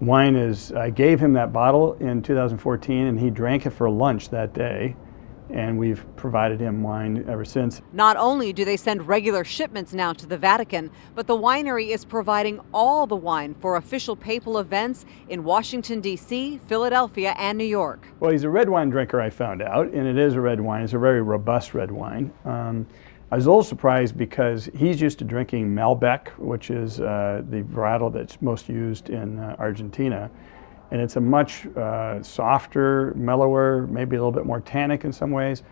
wine is, I gave him that bottle in 2014 and he drank it for lunch that day. And we've provided him wine ever since. Not only do they send regular shipments now to the Vatican, but the winery is providing all the wine for official papal events in Washington, D.C., Philadelphia, and New York. Well, he's a red wine drinker, I found out, and it is a red wine. It's a very robust red wine. I was a little surprised because he's used to drinking Malbec, which is the varietal that's most used in Argentina. And it's a much softer, mellower, maybe a little bit more tannic in some ways.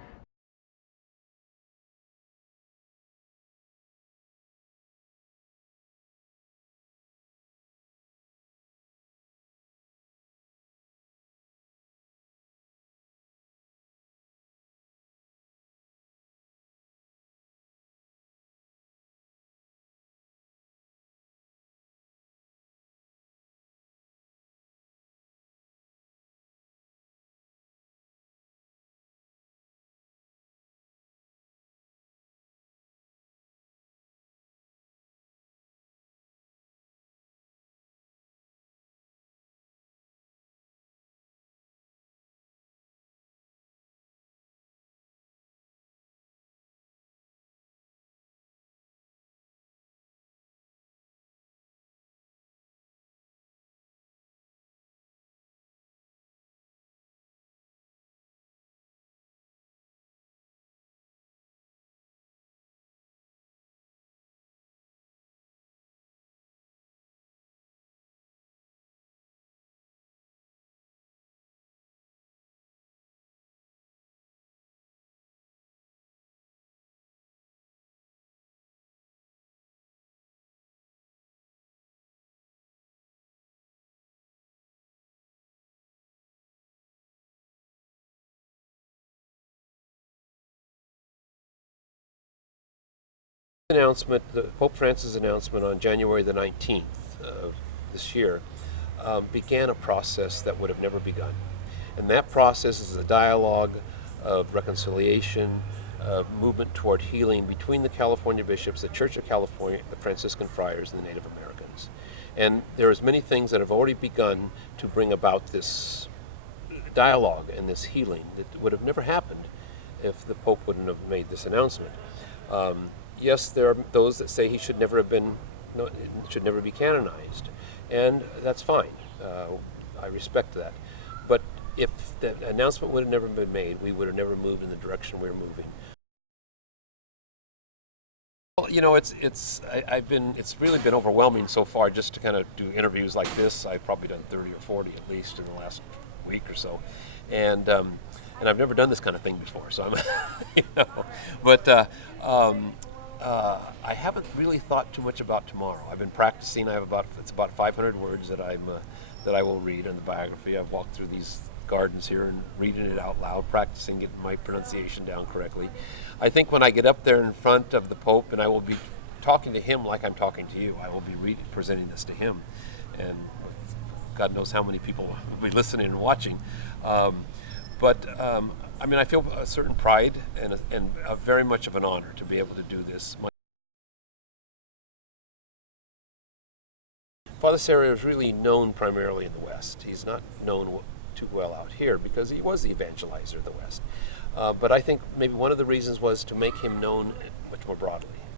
Announcement, the Pope Francis' announcement on January the 19th of this year began a process that would have never begun. And that process is a dialogue of reconciliation, of movement toward healing between the California bishops, the Church of California, the Franciscan friars, and the Native Americans. And there's many things that have already begun to bring about this dialogue and this healing that would have never happened if the Pope wouldn't have made this announcement. Yes, there are those that say he should never have been, should never be canonized, and that's fine. I respect that. But if that announcement would have never been made, we would have never moved in the direction we're moving. Well, you know, it's really been overwhelming so far just to kind of do interviews like this. I've probably done 30 or 40 at least in the last week or so, and I've never done this kind of thing before. So I'm, you know, but. I haven't really thought too much about tomorrow. I've been practicing. I have it's about 500 words that I will read in the biography. I've walked through these gardens here and reading it out loud, practicing getting my pronunciation down correctly. I think when I get up there in front of the Pope and I will be talking to him like I'm talking to you, I will be presenting this to him, and God knows how many people will be listening and watching. I mean, I feel a certain pride and very much of an honor to be able to do this. Father Serra is really known primarily in the West. He's not known too well out here because he was the evangelizer of the West. But I think maybe one of the reasons was to make him known much more broadly.